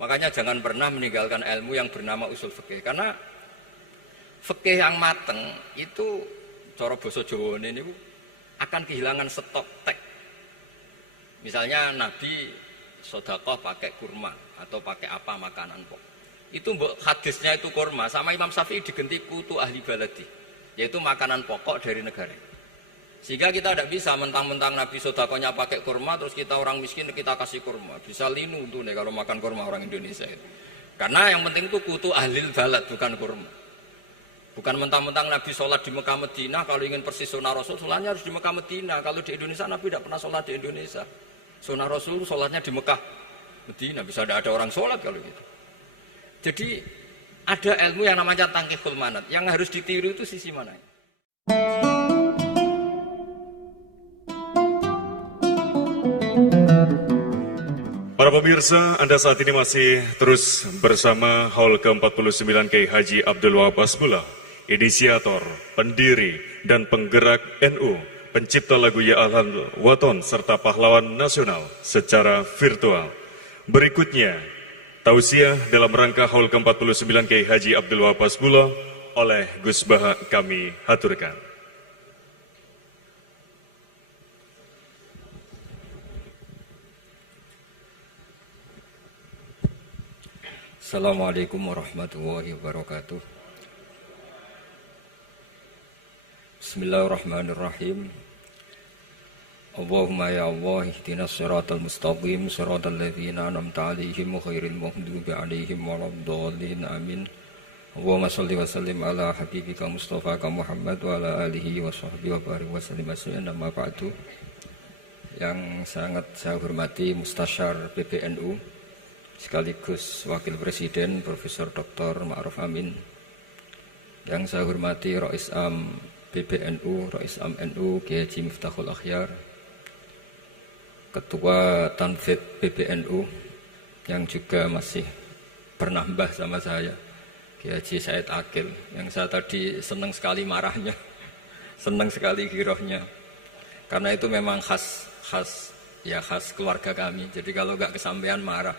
Makanya jangan pernah meninggalkan ilmu yang bernama usul fikih, karena fikih yang mateng itu cara basa Jawa ini akan kehilangan stok teks. Misalnya Nabi sedekah pakai kurma atau pakai apa makanan pokok. Itu hadisnya itu kurma, sama Imam Syafi'i digenti kutu ahli baladi, yaitu makanan pokok dari negara. Sehingga kita tidak bisa mentang-mentang Nabi sedekahnya pakai kurma terus kita orang miskin kita kasih kurma. Bisa linu tuh nih kalau makan kurma orang Indonesia itu. Karena yang penting itu kutu ahli balad bukan kurma. Bukan mentang-mentang Nabi sholat di Mekah Medina, kalau ingin persis sunnah Rasul, sholatnya harus di Mekah Medina. Kalau di Indonesia Nabi tidak pernah sholat di Indonesia. Sunnah Rasul sholatnya di Mekah Medina, bisa ada orang sholat kalau gitu. Jadi ada ilmu yang namanya tangkihul manat, yang harus ditiru itu sisi mana? Para pemirsa, Anda saat ini masih terus bersama Haul ke-49 Kiai Haji Abdul Wahab Hasbullah, inisiator, pendiri, dan penggerak NU, pencipta lagu Ya Ahlal Waton, serta pahlawan nasional secara virtual. Berikutnya, tausiah dalam rangka Haul ke-49 Kiai Haji Abdul Wahab Hasbullah oleh Gus Baha kami haturkan. Assalamualaikum warahmatullahi wabarakatuh. Bismillahirrahmanirrahim. Allahumma ya Allah ihdinas siratal mustaqim siratal ladzina an'amta 'alaihim ghairil maghdubi 'alaihim waladdallin amin. Allahumma shalli wa sallim ala habibika Mustafa Muhammad wa ala alihi wa sahbihi wa barik wa sallim amma ba'du. Yang sangat saya hormati Mustasyar PBNU sekaligus Wakil Presiden Profesor Dr. Ma'ruf Amin, yang saya hormati Rais Am PBNU, Rais Am NU Kiai Haji Miftahul Akhyar, Ketua Tanfid PBNU yang juga masih pernah mbah sama saya, Kiai Haji Said Akil, yang saya tadi senang sekali marahnya, senang sekali girohnya, karena itu memang khas keluarga kami. Jadi kalau nggak kesampaian marah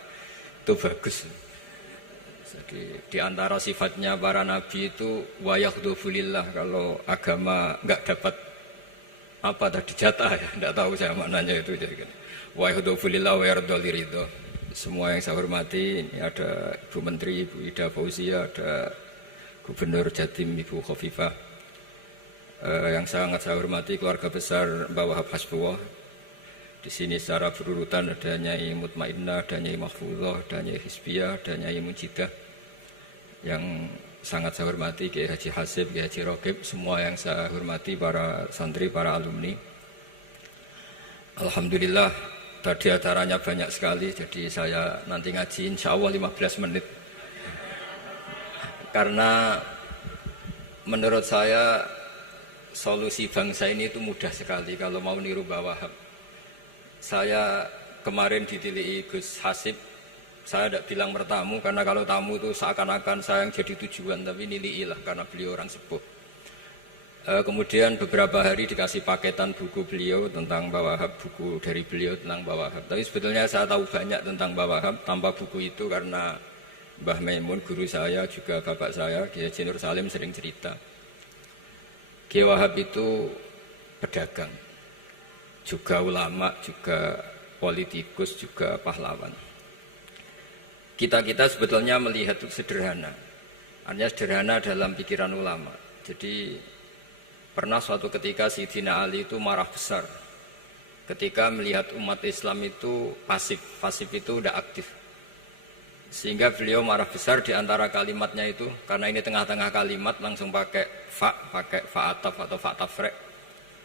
itu bagus. Jadi di antara sifatnya para nabi itu wayakhdufulillah, kalau agama nggak dapat apa tadi jatah ya, nggak tahu saya maknanya itu. Jadi wayakhdufulillah wayardoliridho. Semua yang saya hormati, ini ada Ibu Menteri Ibu Ida Fauzia, ada Gubernur Jatim Ibu Khofifah, yang sangat saya hormati keluarga besar Mbah Wahab Hasbullah. Di sini secara berurutan ada Nyai Mutmainnah, ada Nyai Mahfuzah, ada Nyai Hizbiyah, ada Nyai Mujidah. Yang sangat saya hormati Kiai Haji Hasib, Kiai Haji Rokib, semua yang saya hormati para santri, para alumni. Alhamdulillah tadi acaranya banyak sekali, jadi saya nanti ngaji insya Allah 15 menit. Karena menurut saya solusi bangsa ini itu mudah sekali kalau mau niru Mbah Wahab. Saya kemarin ditilihi Gus Hasib, saya tidak bilang bertamu, karena kalau tamu itu seakan-akan saya yang jadi tujuan, tapi niliilah karena beliau orang sepuh. Kemudian beberapa hari dikasih paketan buku beliau tentang Mbah Wahab, buku dari beliau tentang Mbah Wahab. Tapi sebetulnya saya tahu banyak tentang Mbah Wahab tanpa buku itu, karena Mbah Maimun, guru saya, juga bapak saya, Kiai Haji Nur Salim sering cerita. Kiai Wahab itu pedagang, juga ulama, juga politikus, juga pahlawan. Kita sebetulnya melihat itu sederhana, artinya sederhana dalam pikiran ulama. Jadi pernah suatu ketika Sayyidina Ali itu marah besar ketika melihat umat Islam itu pasif itu tidak aktif, sehingga beliau marah besar. Di antara kalimatnya itu, karena ini tengah-tengah kalimat, langsung pakai fa'ataf atau fa'tafrek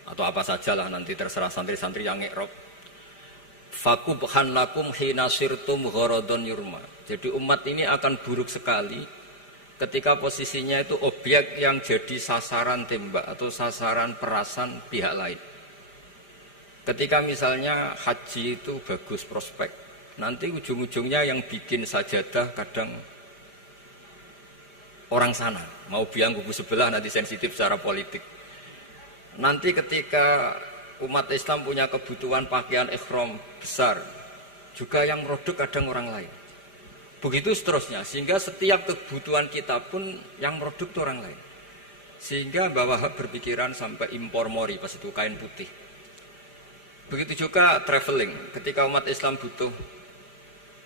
atau apa sajalah, nanti terserah santri-santri yang iqrob. Fakubhan lakum hina sirtum gharadun yurma. Jadi umat ini akan buruk sekali ketika posisinya itu objek yang jadi sasaran tembak atau sasaran perasan pihak lain. Ketika misalnya haji itu bagus prospek, nanti ujung-ujungnya yang bikin sajadah kadang orang sana, mau biang kubu sebelah, nanti sensitif secara politik. Nanti ketika umat Islam punya kebutuhan pakaian ihram besar, juga yang produk kadang orang lain. Begitu seterusnya, sehingga setiap kebutuhan kita pun yang produk itu orang lain. Sehingga Mbah Wahab berpikiran sampai impor mori pas itu kain putih. Begitu juga traveling, ketika umat Islam butuh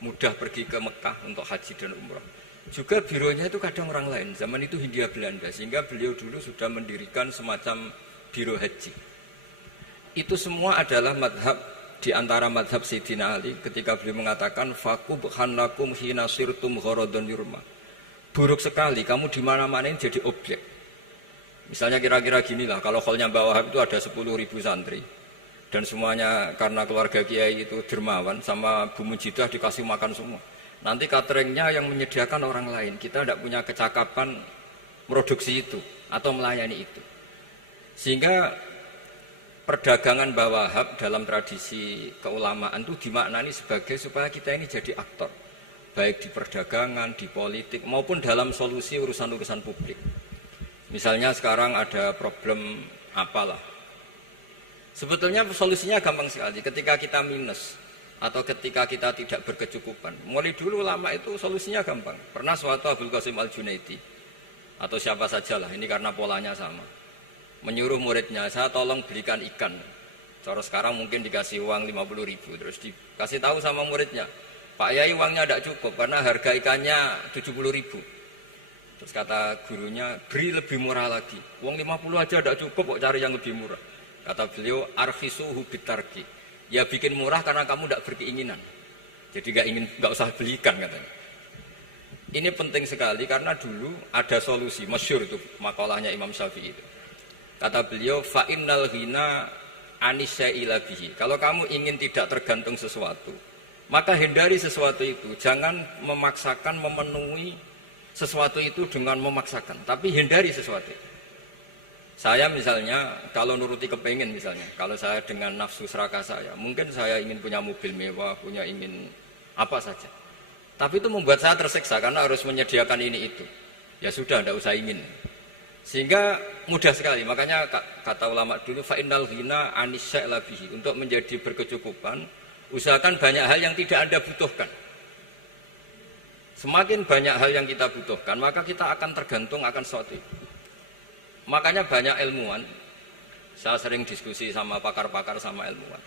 mudah pergi ke Mekah untuk haji dan umrah. Juga bironya itu kadang orang lain, zaman itu Hindia Belanda, sehingga beliau dulu sudah mendirikan semacam biro haji. Itu semua adalah madhab, di antara madhab Sayyidina Ali ketika beliau mengatakan fakubhan lakum hina sirtum gharadun yurma. Buruk sekali kamu di mana-mana ini jadi objek. Misalnya kira-kira ginilah, kalau kholnya Mbah Wahab itu ada 10.000 santri dan semuanya karena keluarga kiai itu dermawan, sama Bu Mujidah dikasih makan semua. Nanti cateringnya yang menyediakan orang lain, kita tidak punya kecakapan produksi itu atau melayani itu. Sehingga perdagangan Mbah Wahab dalam tradisi keulamaan itu dimaknani sebagai supaya kita ini jadi aktor, baik di perdagangan, di politik, maupun dalam solusi urusan-urusan publik. Misalnya sekarang ada problem apalah, sebetulnya solusinya gampang sekali. Ketika kita minus atau ketika kita tidak berkecukupan, mulai dulu lama itu solusinya gampang. Pernah suatu Abdul Qasim Al-Junaidi atau siapa sajalah, ini karena polanya sama, menyuruh muridnya, saya tolong belikan ikan. Cara sekarang mungkin dikasih uang 50.000, terus dikasih tahu sama muridnya, Pak Yai uangnya tidak cukup karena harga ikannya 70.000. Terus kata gurunya, beri lebih murah lagi. Uang 50 aja tidak cukup, kok cari yang lebih murah. Kata beliau, arkhisuhu bitarki. Ya bikin murah karena kamu tidak berkeinginan. Jadi nggak usah belikan katanya. Ini penting sekali karena dulu ada solusi, masyhur itu makalahnya Imam Syafi'i itu. Kata beliau, fa innal ghina anisyaila bihi. Kalau kamu ingin tidak tergantung sesuatu, maka hindari sesuatu itu. Jangan memaksakan memenuhi sesuatu itu dengan memaksakan, tapi hindari sesuatu. Saya misalnya kalau nuruti kepengin, misalnya kalau saya dengan nafsu serakah saya, mungkin saya ingin punya mobil mewah, ingin apa saja, tapi itu membuat saya tersiksa karena harus menyediakan ini itu. Ya sudah, tidak usah ingin. Sehingga mudah sekali. Makanya kata ulama dulu, fa innal ghina anisyaila bihi. Untuk menjadi berkecukupan, usahakan banyak hal yang tidak Anda butuhkan. Semakin banyak hal yang kita butuhkan, maka kita akan tergantung akan sesuatu itu. Makanya banyak ilmuwan, saya sering diskusi sama pakar-pakar sama ilmuwan.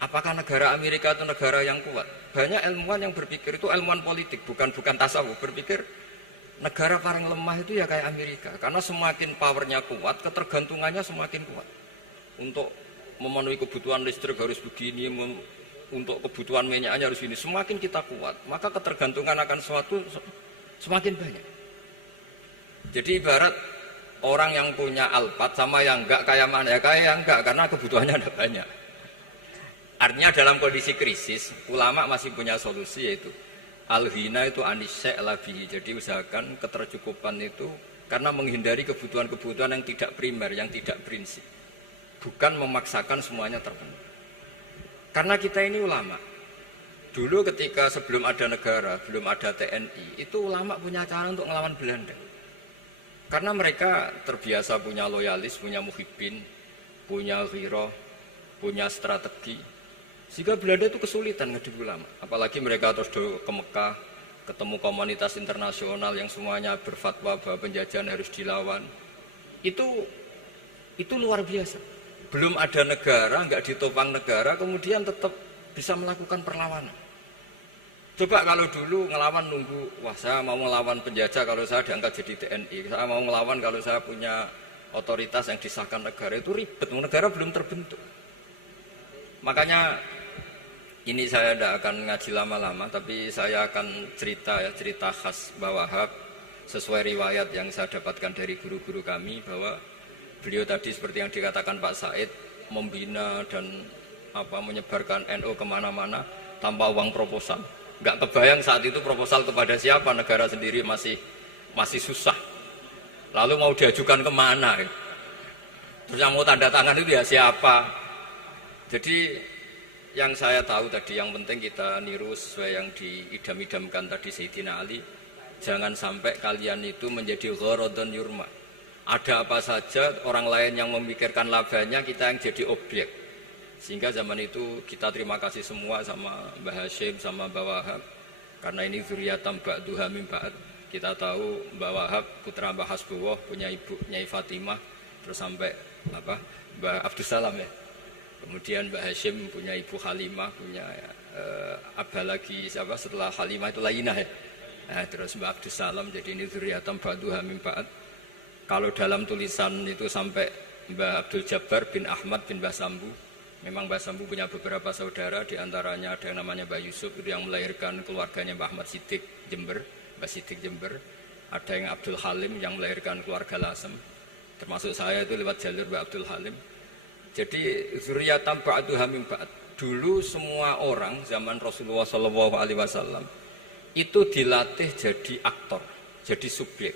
Apakah negara Amerika itu negara yang kuat? Banyak ilmuwan yang berpikir itu ilmuwan politik, bukan tasawuf. Berpikir negara paling lemah itu ya kayak Amerika. Karena semakin powernya kuat, ketergantungannya semakin kuat. Untuk memenuhi kebutuhan listrik harus begini, untuk kebutuhan minyaknya harus ini. Semakin kita kuat, maka ketergantungan akan sesuatu semakin banyak. Jadi ibarat orang yang punya Alphard sama yang enggak, kayak mana ya? Kayak yang enggak, karena kebutuhannya ada banyak. Artinya dalam kondisi krisis, ulama masih punya solusi, yaitu al-ghina itu anisyaila bihi. Jadi usahakan ketercukupan itu karena menghindari kebutuhan-kebutuhan yang tidak primer, yang tidak prinsip. Bukan memaksakan semuanya terpenuhi. Karena kita ini ulama. Dulu ketika sebelum ada negara, belum ada TNI, itu ulama punya cara untuk melawan Belanda. Karena mereka terbiasa punya loyalis, punya muhibbin, punya ghirah, punya strategi. Sehingga Belanda itu kesulitan ngedip ulama. Apalagi mereka terus ke Mekah, ketemu komunitas internasional yang semuanya berfatwa bahwa penjajahan harus dilawan. Itu luar biasa. Belum ada negara, nggak ditopang negara, kemudian tetap bisa melakukan perlawanan. Coba kalau dulu ngelawan nunggu, wah saya mau ngelawan penjajah kalau saya diangkat jadi TNI, saya mau ngelawan kalau saya punya otoritas yang disahkan negara, itu ribet, negara belum terbentuk. Makanya ini saya tidak akan ngaji lama-lama, tapi saya akan cerita khas Mbah Wahab sesuai riwayat yang saya dapatkan dari guru-guru kami, bahwa beliau tadi seperti yang dikatakan Pak Said, membina dan menyebarkan NU kemana-mana tanpa uang proposal. Nggak kebayang saat itu proposal kepada siapa, negara sendiri masih susah. Lalu mau diajukan kemana? Terus yang mau tanda tangan itu ya siapa? Jadi yang saya tahu tadi, yang penting kita niru sesuai yang diidam-idamkan tadi Sayyidina Ali. Jangan sampai kalian itu menjadi gharadun yurma. Ada apa saja orang lain yang memikirkan labanya, kita yang jadi objek. Sehingga zaman itu kita terima kasih semua sama Mbah Hashim, sama Mbah Wahab. Karena ini zuriyatam ba'duha min ba'd. Kita tahu Mbah Wahab putra Mbah Hasbullah punya ibu Nyai Fatimah, terus sampai Mbah Abdussalam ya. Kemudian Mbah Hashim punya ibu Halimah, punya abah lagi siapa setelah Halimah itu Lainah ya. Nah, terus Mbah Abdussalam, jadi ini zuriyatam ba'duha min ba'd. Kalau dalam tulisan itu sampai Mbah Abdul Jabbar bin Ahmad bin Mbah Sambu. Memang Mbah Sambu punya beberapa saudara, diantaranya ada yang namanya Mbah Yusuf itu yang melahirkan keluarganya Mbah Ahmad Siddiq Jember, Mbah Siddiq Jember. Ada yang Abdul Halim yang melahirkan keluarga Lasem, termasuk saya itu lewat jalur Mbah Abdul Halim. Jadi zuriyatam ba'duha min ba'd. Dulu semua orang zaman Rasulullah SAW itu dilatih jadi aktor, jadi subjek.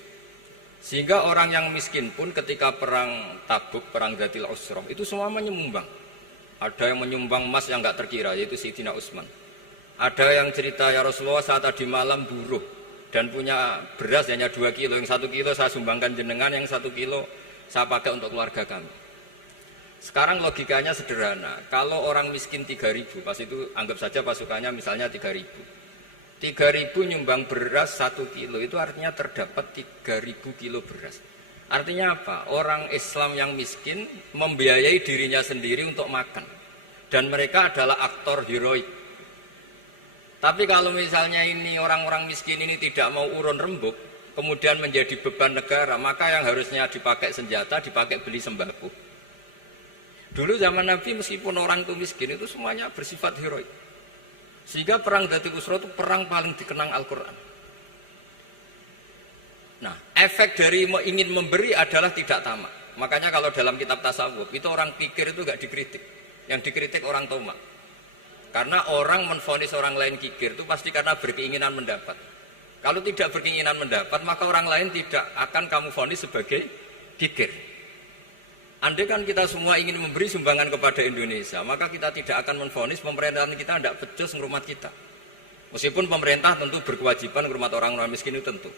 Sehingga orang yang miskin pun ketika perang Tabuk, perang Dzatil Usrah itu semua menyumbang. Ada yang menyumbang emas yang enggak terkira, yaitu Sayyidina Utsman. Ada yang cerita, ya Rasulullah saat tadi malam buruh dan punya beras hanya 2 kilo, yang 1 kilo saya sumbangkan jenengan, yang 1 kilo saya pakai untuk keluarga kami. Sekarang logikanya sederhana, kalau orang miskin 3.000, pas itu anggap saja pasukannya misalnya 3.000. 3.000 nyumbang beras 1 kilo, itu artinya terdapat 3.000 kilo beras. Artinya apa? Orang Islam yang miskin membiayai dirinya sendiri untuk makan. Dan mereka adalah aktor heroik. Tapi kalau misalnya ini orang-orang miskin ini tidak mau urun rembuk, kemudian menjadi beban negara, maka yang harusnya dipakai senjata, dipakai beli sembako. Dulu zaman Nabi meskipun orang itu miskin, itu semuanya bersifat heroik. Sehingga perang Dzatil Usrah itu perang paling dikenang Al-Quran. Nah, efek dari ingin memberi adalah tidak tamak. Makanya kalau dalam kitab tasawuf itu orang kikir itu gak dikritik. Yang dikritik orang tomak. Karena orang menvonis orang lain kikir itu pasti karena berkeinginan mendapat. Kalau tidak berkeinginan mendapat, maka orang lain tidak akan kamu vonis sebagai kikir. Andai kan kita semua ingin memberi sumbangan kepada Indonesia, maka kita tidak akan menvonis pemerintahan kita tidak becus ngurmat kita. Meskipun pemerintah tentu berkewajiban ngurmat orang-orang miskin itu tentu.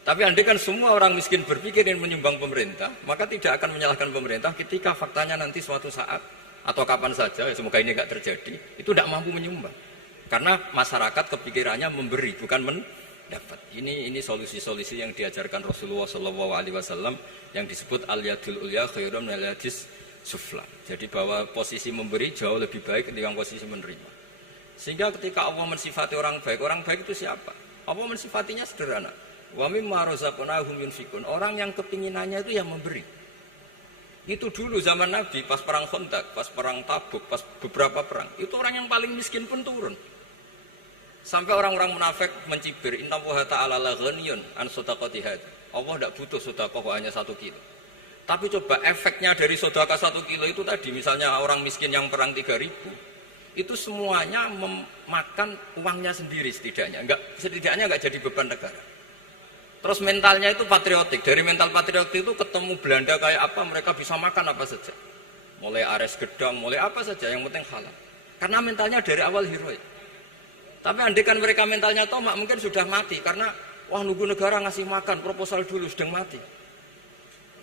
Tapi andai kan semua orang miskin berpikir ingin menyumbang pemerintah, maka tidak akan menyalahkan pemerintah ketika faktanya nanti suatu saat atau kapan saja, semoga ini tidak terjadi, itu tidak mampu menyumbang. Karena masyarakat kepikirannya memberi, bukan mendapat. Ini solusi-solusi yang diajarkan Rasulullah SAW yang disebut al-yadul ulya khairum minal yadis sufla. Jadi bahwa posisi memberi jauh lebih baik ketimbang posisi menerima. Sehingga ketika Allah mensifati orang baik itu siapa? Allah mensifatinya sederhana. Wa mimma razaqnahum yunfikun. Orang yang kepinginannya itu yang memberi. Itu dulu zaman Nabi pas perang Khandaq, pas perang Tabuk, pas beberapa perang. Itu orang yang paling miskin pun turun. Sampai orang-orang munafik mencibir, innallaha ta'ala la ghaniyun an shadaqati hadza. Allah tidak butuh sedekah hanya 1 kilo. Tapi coba efeknya dari sedekah 1 kilo itu tadi, misalnya orang miskin yang perang 3.000, itu semuanya memakan uangnya sendiri setidaknya enggak jadi beban negara. Terus mentalnya itu patriotik. Dari mental patriotik itu ketemu Belanda kayak apa, mereka bisa makan apa saja. Mulai ares gedang, mulai apa saja, yang penting halal. Karena mentalnya dari awal heroik. Tapi andai kan mereka mentalnya tomak, mungkin sudah mati. Karena, wah nunggu negara ngasih makan, proposal dulu, sedang mati.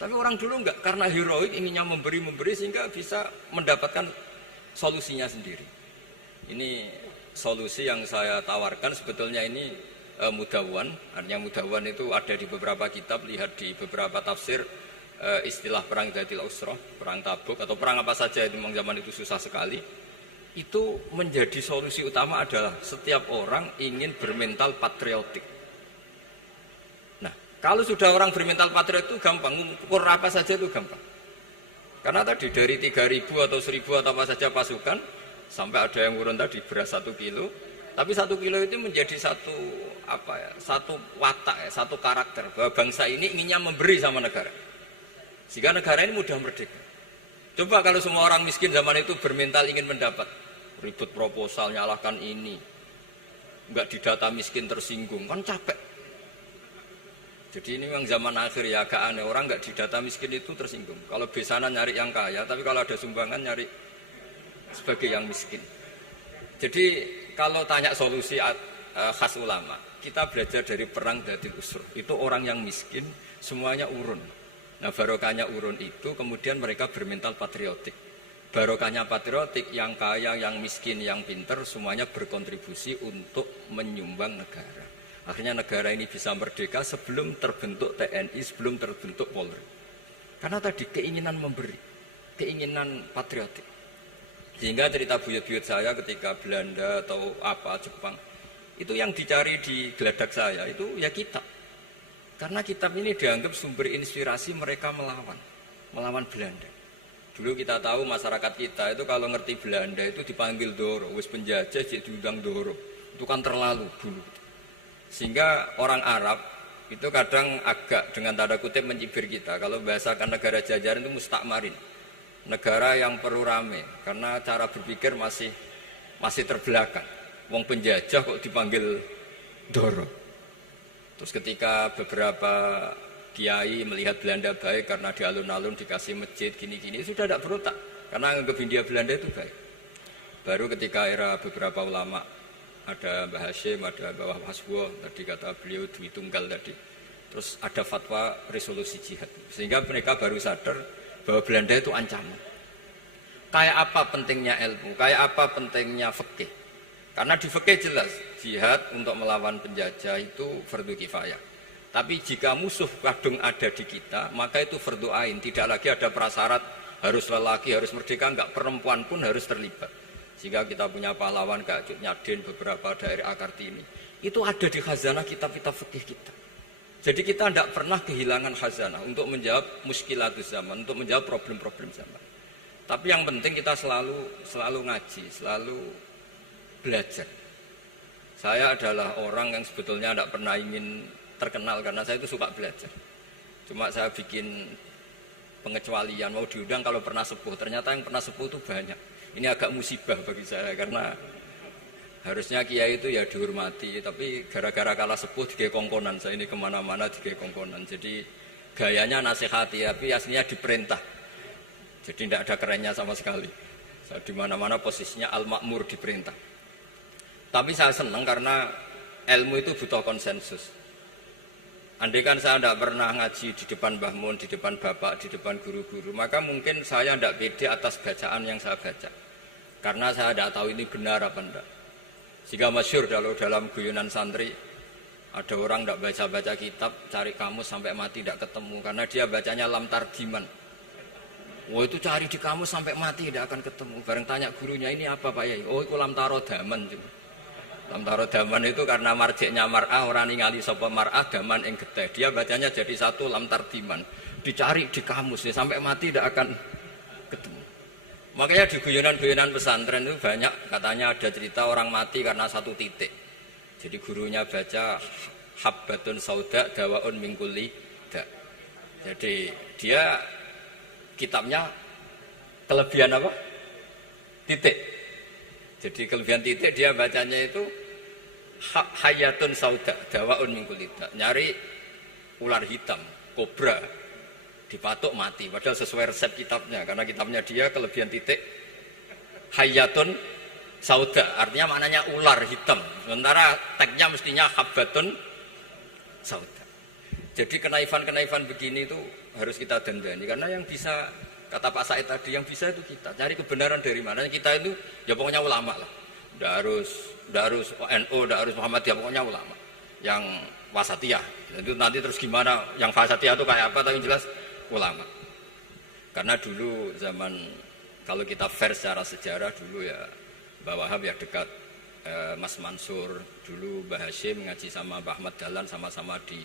Tapi orang dulu enggak, karena heroik inginnya memberi sehingga bisa mendapatkan solusinya sendiri. Ini solusi yang saya tawarkan sebetulnya ini Mudawwan, artinya Mudawwan itu ada di beberapa kitab, lihat di beberapa tafsir istilah perang Dzatil Usrah, perang Tabuk atau perang apa saja itu memang zaman itu susah sekali. Itu menjadi solusi utama adalah setiap orang ingin bermental patriotik. Nah, kalau sudah orang bermental patriotik itu gampang, ukur apa saja itu gampang. Karena tadi dari 3.000 atau 1.000 atau apa saja pasukan, sampai ada yang urun tadi beras 1 kilo, tapi 1 kilo itu menjadi satu watak, satu karakter bahwa bangsa ini inginnya memberi sama negara, sehingga negara ini mudah merdeka. Coba kalau semua orang miskin zaman itu bermental ingin mendapat, ribut proposal, nyalahkan ini, enggak didata miskin tersinggung, kan capek. Jadi ini memang zaman akhir ya, agak aneh, orang enggak didata miskin itu tersinggung. Kalau besanan nyari yang kaya, tapi kalau ada sumbangan nyari sebagai yang miskin. Jadi kalau tanya solusi khas ulama, kita belajar dari perang Dzatil Usrah. Itu orang yang miskin semuanya urun. Nah barokahnya urun itu kemudian mereka bermental patriotik. barokahnya patriotik, yang kaya, yang miskin, yang pinter, semuanya berkontribusi untuk menyumbang negara. Akhirnya negara ini bisa merdeka sebelum terbentuk TNI, sebelum terbentuk Polri. Karena tadi keinginan memberi, keinginan patriotik. Sehingga cerita buyut-buyut saya ketika Belanda atau apa Jepang, itu yang dicari di geladak saya itu ya kitab. Karena kitab ini dianggap sumber inspirasi mereka melawan Belanda. Dulu kita tahu masyarakat kita itu kalau ngerti Belanda itu dipanggil Doro, wis penjajah jadi diundang Doro. Itu kan terlalu dulu. Sehingga orang Arab itu kadang agak dengan tanda kutip mencibir kita. Kalau bahasakan negara jajahan itu mustakmarin. Negara yang perlu rame karena cara berpikir masih terbelakang. Wong penjajah kok dipanggil Doro. Terus ketika beberapa kiai melihat Belanda baik karena di alun-alun dikasih masjid gini-gini, sudah tidak berontak karena anggap Hindia Belanda itu baik. Baru ketika era beberapa ulama, ada Mbah Hashim, ada Mbah Haswo, tadi kata beliau Dwi Tunggal tadi, terus ada fatwa resolusi jihad, sehingga mereka baru sadar bahwa Belanda itu ancaman. Kayak apa pentingnya ilmu, kayak apa pentingnya fikih. Karena di fikih jelas jihad untuk melawan penjajah itu fardu kifayah. Tapi jika musuh kadung ada di kita, maka itu fardu ain. Tidak lagi ada prasyarat harus lelaki, harus merdeka, enggak, perempuan pun harus terlibat. Sehingga kita punya pahlawan kayak Cut Nyadin, beberapa daerah Kartini. Itu ada di khazanah kitab-kitab fikih kita. Jadi kita tidak pernah kehilangan khazanah untuk menjawab muskilatus zaman, untuk menjawab problem-problem zaman. Tapi yang penting kita selalu ngaji, selalu belajar. Saya adalah orang yang sebetulnya tidak pernah ingin terkenal karena saya itu suka belajar. Cuma saya bikin pengecualian, mau diundang kalau pernah sepuh. Ternyata yang pernah sepuh itu banyak. Ini agak musibah bagi saya karena harusnya kiai itu ya dihormati. Tapi gara-gara kalah sepuh digawe kongkonan. Saya ini kemana-mana digawe kongkonan. Jadi gayanya nasihati, tapi aslinya diperintah. Jadi tidak ada kerennya sama sekali. Saya di mana-mana posisinya al-makmur, diperintah. Tapi saya senang karena ilmu itu butuh konsensus. Andai kan saya tidak pernah ngaji di depan Mbah Mun, di depan bapak, di depan guru-guru, maka mungkin saya tidak pede atas bacaan yang saya baca. Karena saya tidak tahu ini benar apa tidak. Sehingga masyhur dalam guyonan santri, ada orang tidak baca-baca kitab, cari kamus sampai mati tidak ketemu. Karena dia bacanya lam targiman. Wah itu cari di kamus sampai mati tidak akan ketemu. Bareng tanya gurunya, ini apa Pak Yai? Oh itu lam tarodaman. Lam tarodaman itu karena marjiknya mar'ah, orang ningali sapa mar'ah daman ing getih. Dia bacanya jadi satu lam tardiman. Dicari di kamus ya, sampai mati tidak akan ketemu. Makanya di guyonan-guyonan pesantren itu banyak katanya ada cerita orang mati karena satu titik. Jadi gurunya baca habbatun sauda dawaun min kulli da. Jadi dia kitabnya kelebihan apa? Titik. Jadi kelebihan titik dia bacanya itu hayatun sauda dawaun min kulli da. Nyari ular hitam, kobra, dipatuk mati. Padahal sesuai resep kitabnya, karena kitabnya dia kelebihan titik hayatun sauda, artinya maknanya ular hitam. Sementara tagnya mestinya habbatun sauda. Jadi kenaifan-kenaifan begini itu harus kita dandani, karena yang bisa, kata Pak Said tadi, yang bisa itu kita. Cari kebenaran dari mana? Kita itu ya pokoknya ulama lah. Tidak harus NU, tidak harus Muhammadiyah, pokoknya ulama. Yang wasatiyah. Itu nanti terus gimana? Yang wasatiyah itu kayak apa? Tapi jelas ulama. Karena dulu zaman, kalau kita fair secara sejarah dulu ya Mbah Wahab ya dekat Mas Mansur. Dulu Mbah Hashim ngaji sama Mbah Ahmad Dahlan, sama-sama di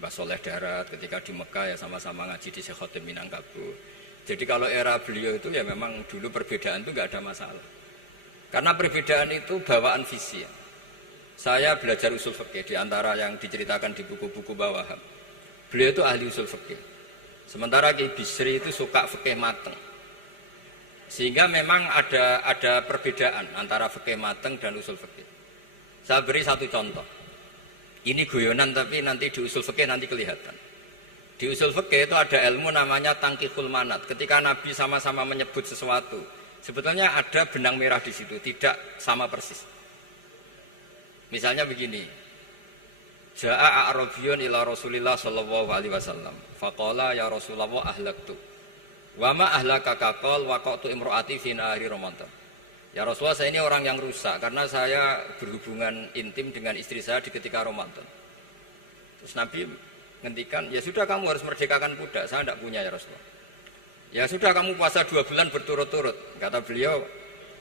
Mbah Soleh Darat. Ketika di Mekah ya sama-sama ngaji di Syekh Khotim Minangkabau. Jadi kalau era beliau itu ya memang dulu perbedaan itu nggak ada masalah. Karena perbedaan itu bawaan visi ya. Saya belajar usul fikih di antara yang diceritakan di buku-buku Mbah Wahab. Beliau itu ahli usul fikih. Sementara Ki Bisri itu suka fikih mateng. Sehingga memang ada perbedaan antara fikih mateng dan usul fikih. Saya beri satu contoh. Ini guyonan tapi nanti di usul fikih nanti kelihatan. Di usul fikih itu ada ilmu namanya tangkihul manat. Ketika Nabi sama-sama menyebut sesuatu, sebetulnya ada benang merah di situ, tidak sama persis. Misalnya begini, Ja'a a'rabiyun ila Rasulillah sallallahu alaihi wasallam, faqala ya Rasulullah ahlaktu. Wa ma ahlaka kaqal waqatu imraati fi nahari Ramadan. Ya Rasulullah, saya ini orang yang rusak karena saya berhubungan intim dengan istri saya di ketika Ramadan. Terus Nabi ngendikan, ya sudah kamu harus merdekakan budak, saya tidak punya ya Rasulullah. Ya sudah kamu puasa 2 bulan berturut-turut. Kata beliau,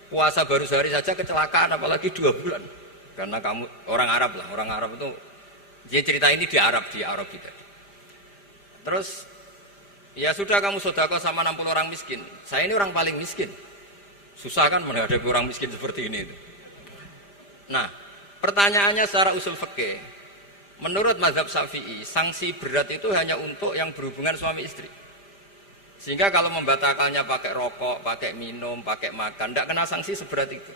puasa baru sehari saja kecelakaan apalagi 2 bulan. Karena kamu orang Arab lah, orang Arab itu, dia cerita ini di Arab kita. Terus, ya sudah kamu sedekah sama 60 orang miskin. Saya ini orang paling miskin. Susah kan menghadapi orang miskin seperti ini. Nah, pertanyaannya secara usul fikih. Menurut mazhab Syafi'i, sanksi berat itu hanya untuk yang berhubungan suami istri. Sehingga kalau membatalkannya pakai rokok, pakai minum, pakai makan, tidak kena sanksi seberat itu.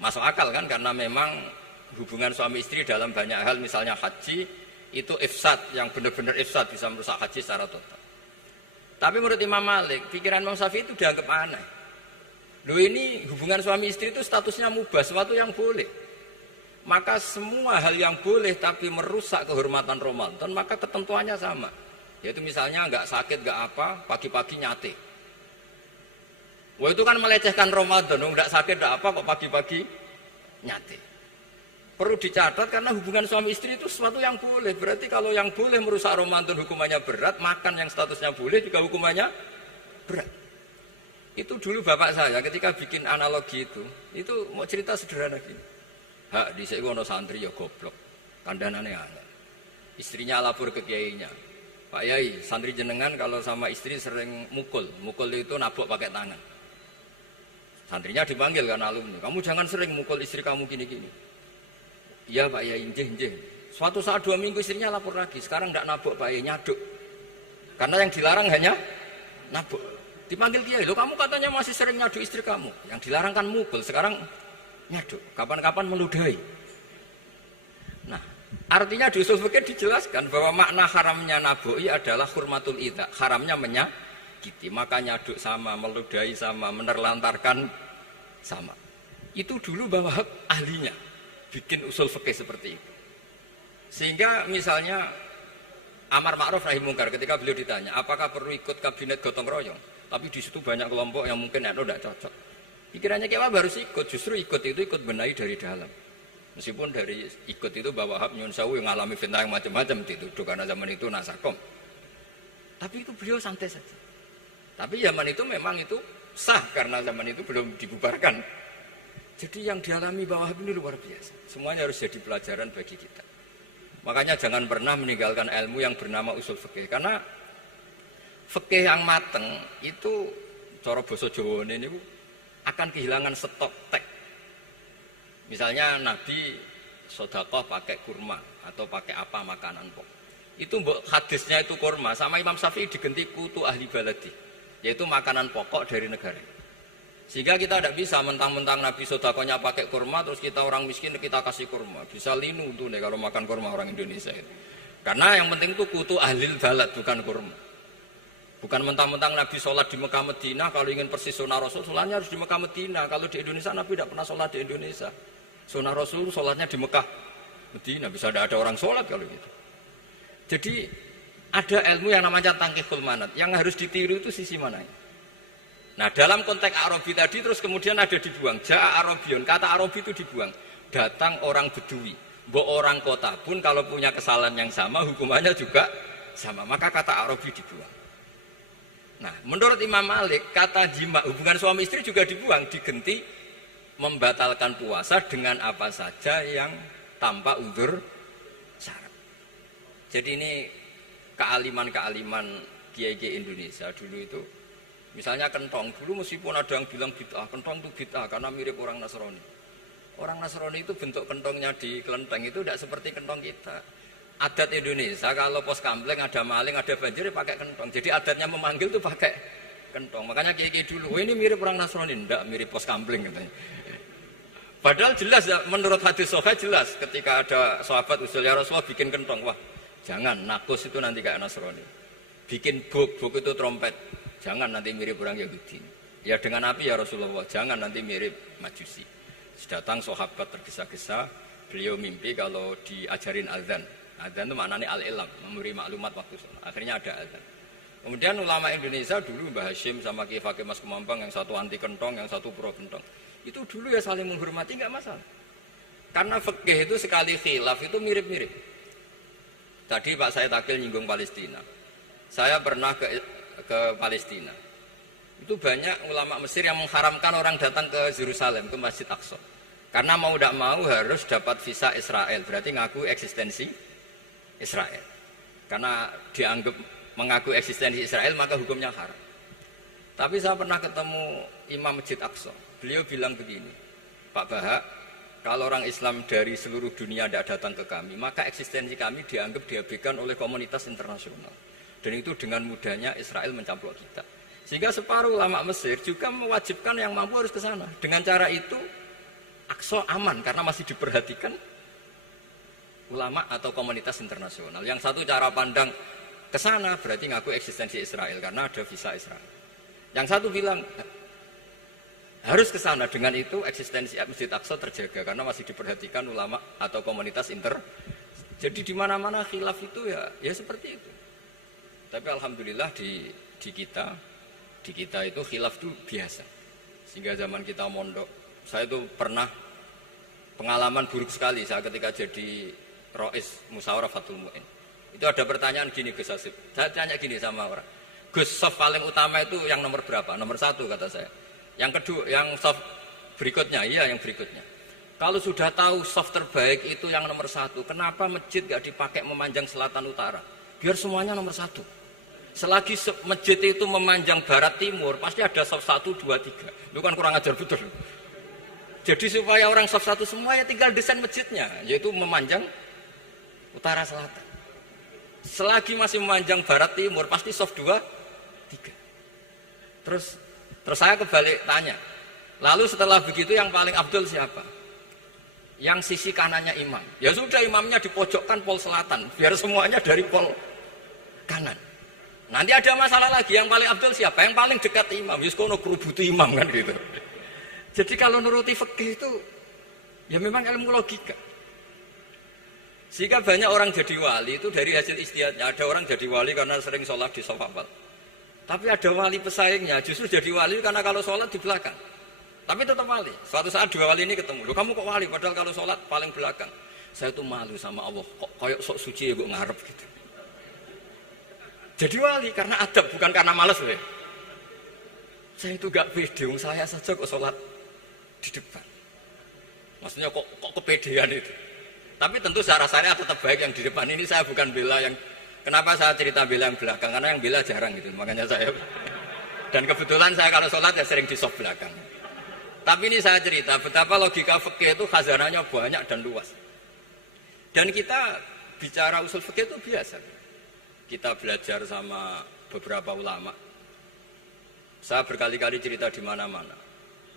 Masuk akal kan, karena memang hubungan suami istri dalam banyak hal, misalnya haji, itu ifsad, yang benar-benar ifsad, bisa merusak haji secara total. Tapi menurut Imam Malik, pikiran Imam Syafi'i itu dianggap aneh. Loh, ini hubungan suami istri itu statusnya mubah, sesuatu yang boleh. Maka semua hal yang boleh tapi merusak kehormatan Ramadan, maka ketentuannya sama. Yaitu misalnya nggak sakit, nggak apa, pagi-pagi nyate. Wah, itu kan melecehkan Ramadan, nggak sakit, nggak apa, kok pagi-pagi nyate. Perlu dicatat karena hubungan suami istri itu sesuatu yang boleh. Berarti kalau yang boleh merusak Ramadan hukumannya berat, makan yang statusnya boleh juga hukumannya berat. Itu dulu bapak saya ketika bikin analogi itu mau cerita sederhana gini. Hak dhisik ono santri ya goblok, kandhanane aneh. Istrinya lapor ke kiainya. Pak Yai, santri jenengan kalau sama istri sering mukul itu nabok pakai tangan. Santrinya dipanggil kan alumni, kamu jangan sering mukul istri kamu gini-gini. Iya Pak Yai, njeh. Suatu saat 2 minggu istrinya lapor lagi, sekarang tidak nabok Pak Yai, nyaduk. Karena yang dilarang hanya nabok. Dipanggil kiai, lo kamu katanya masih sering nyaduk istri kamu. Yang dilarang kan mukul, sekarang nyaduk. Kapan-kapan meludahi. Nah, artinya di usul fikih dijelaskan bahwa makna haramnya naboi adalah hurmatul idza, haramnya menyakiti. Maka nyaduk sama, meludahi sama, menerlantarkan sama. Itu dulu bahwa ahlinya bikin usul fikih seperti itu. Sehingga misalnya Amar Ma'ruf Nahi Mungkar ketika beliau ditanya, apakah perlu ikut kabinet gotong royong? Tapi di situ banyak kelompok yang mungkin tidak cocok. Pikirannya kita harus ikut, justru ikut benahi dari dalam. Meskipun dari ikut itu bahwa Wahab Nyun Sewu yang mengalami fitnah yang macam-macam dituduh karena zaman itu nasakom. Tapi itu beliau santai saja. Tapi zaman itu memang itu sah karena zaman itu belum dibubarkan. Jadi yang dialami Wahab ini luar biasa. Semuanya harus jadi pelajaran bagi kita. Makanya jangan pernah meninggalkan ilmu yang bernama usul fikih. Karena fikih yang mateng itu cara basa Jawa ini akan kehilangan stok teks. Misalnya Nabi sedekah pakai kurma atau pakai apa makanan pokok. Itu hadisnya itu kurma, sama Imam Syafi'i digenti kutu ahli baladi, yaitu makanan pokok dari negara. Sehingga kita tidak bisa mentang-mentang Nabi sedekahnya pakai kurma terus kita orang miskin kita kasih kurma. Bisa linu tuh nih kalau makan kurma orang Indonesia itu. Karena yang penting itu kutu ahli balad bukan kurma. Bukan mentang-mentang Nabi sholat di Mekah Medina, kalau ingin persis sunnah Rasul, sholatnya harus di Mekah Medina. Kalau di Indonesia Nabi tidak pernah sholat di Indonesia. Sunnah Rasul sholatnya di Mekah Medina, bisa ada orang sholat kalau gitu. Jadi ada ilmu yang namanya tangkihul manat, yang harus ditiru itu sisi mananya. Nah dalam konteks Arabi tadi terus kemudian ada dibuang, Ja'a Arabion, kata Arabi itu dibuang. Datang orang Bedui, orang kota pun kalau punya kesalahan yang sama, hukumannya juga sama, maka kata Arabi dibuang. Nah, menurut Imam Malik, kata jima, hubungan suami istri juga dibuang, digenti membatalkan puasa dengan apa saja yang tanpa uzur syarat. Jadi ini kealiman-kealiman kiai-kiai Indonesia dulu itu, misalnya kentong, dulu meskipun ada yang bilang bid'ah, kentong itu bid'ah karena mirip orang Nasrani. Orang Nasrani itu bentuk kentongnya di kelenteng itu tidak seperti kentong kita. Adat Indonesia kalau pos kampleng ada maling, ada banjir pakai kentong. Jadi adatnya memanggil tuh pakai kentong. Makanya kiai-kiai dulu, oh ini mirip orang Nasrani, enggak mirip pos kampleng katanya. Padahal jelas menurut hadis sahih jelas ketika ada sahabat usul ya Rasulullah bikin kentong, wah jangan nakus itu nanti kayak Nasrani. Bikin buk itu trompet, jangan nanti mirip orang Yahudi. Ya dengan api ya Rasulullah, jangan nanti mirip Majusi. Datang sahabat tergesa-gesa, beliau mimpi kalau diajarin azan. Azan itu maknanya al-ilam, memberi maklumat waktu sholat. Akhirnya ada azan. Kemudian ulama Indonesia dulu Mbah Hashim sama Ki Fakih Mas Kemampang, yang satu anti kentong, yang satu pro kentong. Itu dulu ya saling menghormati, nggak masalah. Karena fikih itu sekali khilaf itu mirip-mirip. Tadi Pak Said Akil nyinggung Palestina. Saya pernah ke Palestina. Itu banyak ulama Mesir yang mengharamkan orang datang ke Yerusalem, ke Masjid Aqsa. Karena mau tidak mau harus dapat visa Israel, berarti ngaku eksistensi Israel. Karena dianggap mengaku eksistensi Israel maka hukumnya haram. Tapi saya pernah ketemu Imam Masjid Aqsa. Beliau bilang begini, Pak Bahak, kalau orang Islam dari seluruh dunia tidak datang ke kami, maka eksistensi kami dianggap diabaikan oleh komunitas internasional. Dan itu dengan mudahnya Israel mencaplok kita. Sehingga separuh ulama Mesir juga mewajibkan yang mampu harus ke sana. Dengan cara itu Aqsa aman karena masih diperhatikan ulama atau komunitas internasional. Yang satu cara pandang ke sana berarti ngaku eksistensi Israel karena ada visa Israel. Yang satu bilang harus ke sana, dengan itu eksistensi Masjid Aqsa terjaga karena masih diperhatikan ulama atau komunitas Jadi di mana-mana khilaf itu ya seperti itu. Tapi alhamdulillah di kita itu khilaf itu biasa. Sehingga zaman kita mondok, saya itu pernah pengalaman buruk sekali saya ketika jadi Rois Musyawarah Fathul Mu'in. Itu ada pertanyaan gini Gus Hasib. Saya tanya gini sama orang, Gus, soft paling utama itu yang nomor berapa? Nomor 1 kata saya. Yang kedua, yang soft berikutnya, iya yang berikutnya. Kalau sudah tahu soft terbaik itu yang nomor 1, kenapa masjid gak dipakai memanjang selatan utara? Biar semuanya nomor 1. Selagi masjid itu memanjang barat timur, pasti ada soft 1, 2, 3. Itu kan kurang ajar betul. Jadi supaya orang soft 1 semua ya tinggal desain masjidnya, yaitu memanjang utara selatan. Selagi masih memanjang barat timur, pasti soft 2, 3. Terus saya kebalik tanya, lalu setelah begitu yang paling abdul siapa? Yang sisi kanannya imam. Ya sudah, imamnya dipojokkan pol selatan, biar semuanya dari pol kanan. Nanti ada masalah lagi, yang paling abdul siapa? Yang paling dekat imam. Yuskono kerubuti imam kan gitu. Jadi kalau nuruti fikih itu ya memang ilmu logika. Sehingga banyak orang jadi wali itu dari hasil ijtihadnya. Ada orang jadi wali karena sering sholat di shaf awal. Tapi ada wali pesaingnya justru jadi wali karena kalau sholat di belakang. Tapi tetap wali. Suatu saat 2 wali ini ketemu. Loh, kamu kok wali padahal kalau sholat paling belakang? Saya tuh malu sama Allah. Kok kayak sok suci ya kok ngarep gitu. Jadi wali karena adab, bukan karena malas loh. Saya itu gak pede, saya saja kok sholat di depan. Maksudnya kok kepedean itu. Tapi tentu secara syariat tetap baik yang di depan. Ini saya bukan bela yang, kenapa saya cerita bela yang belakang? Karena yang bela jarang gitu, makanya saya. Dan kebetulan saya kalau sholat ya sering di soft belakang. Tapi ini saya cerita betapa logika fikih itu khazanahnya banyak dan luas. Dan kita bicara usul fikih itu biasa. Kita belajar sama beberapa ulama. Saya berkali-kali cerita di mana-mana.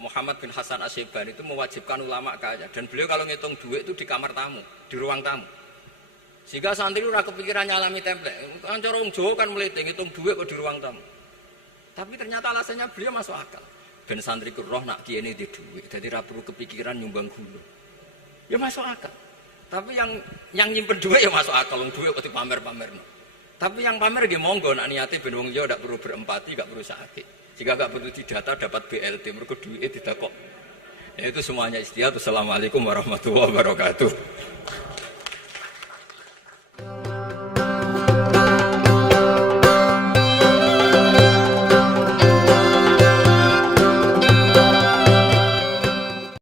Muhammad bin Hasan Asyibani itu mewajibkan ulama kaya. Dan beliau kalau ngitung duit itu di kamar tamu, di ruang tamu. Sehingga santri itu kepikiran nyalami template. Kan cara orang Jawa kan meliti, ngitung duit kok di ruang tamu. Tapi ternyata alasannya beliau masuk akal. Ben santri ku roh nak kiye ini di duit. Jadi ra perlu kepikiran nyumbang gula. Ya masuk akal. Tapi yang nyimpen duit ya masuk akal. Duit kok dipamer-pamerno. Tapi yang pamer nggih monggo nak niate ben wong liya ndak perlu berempati, nggak perlu sakit. Jika nggak perlu didata dapat BLT mergo duwike didakok. Ya itu semuanya istihad. Assalamualaikum warahmatullahi wabarakatuh.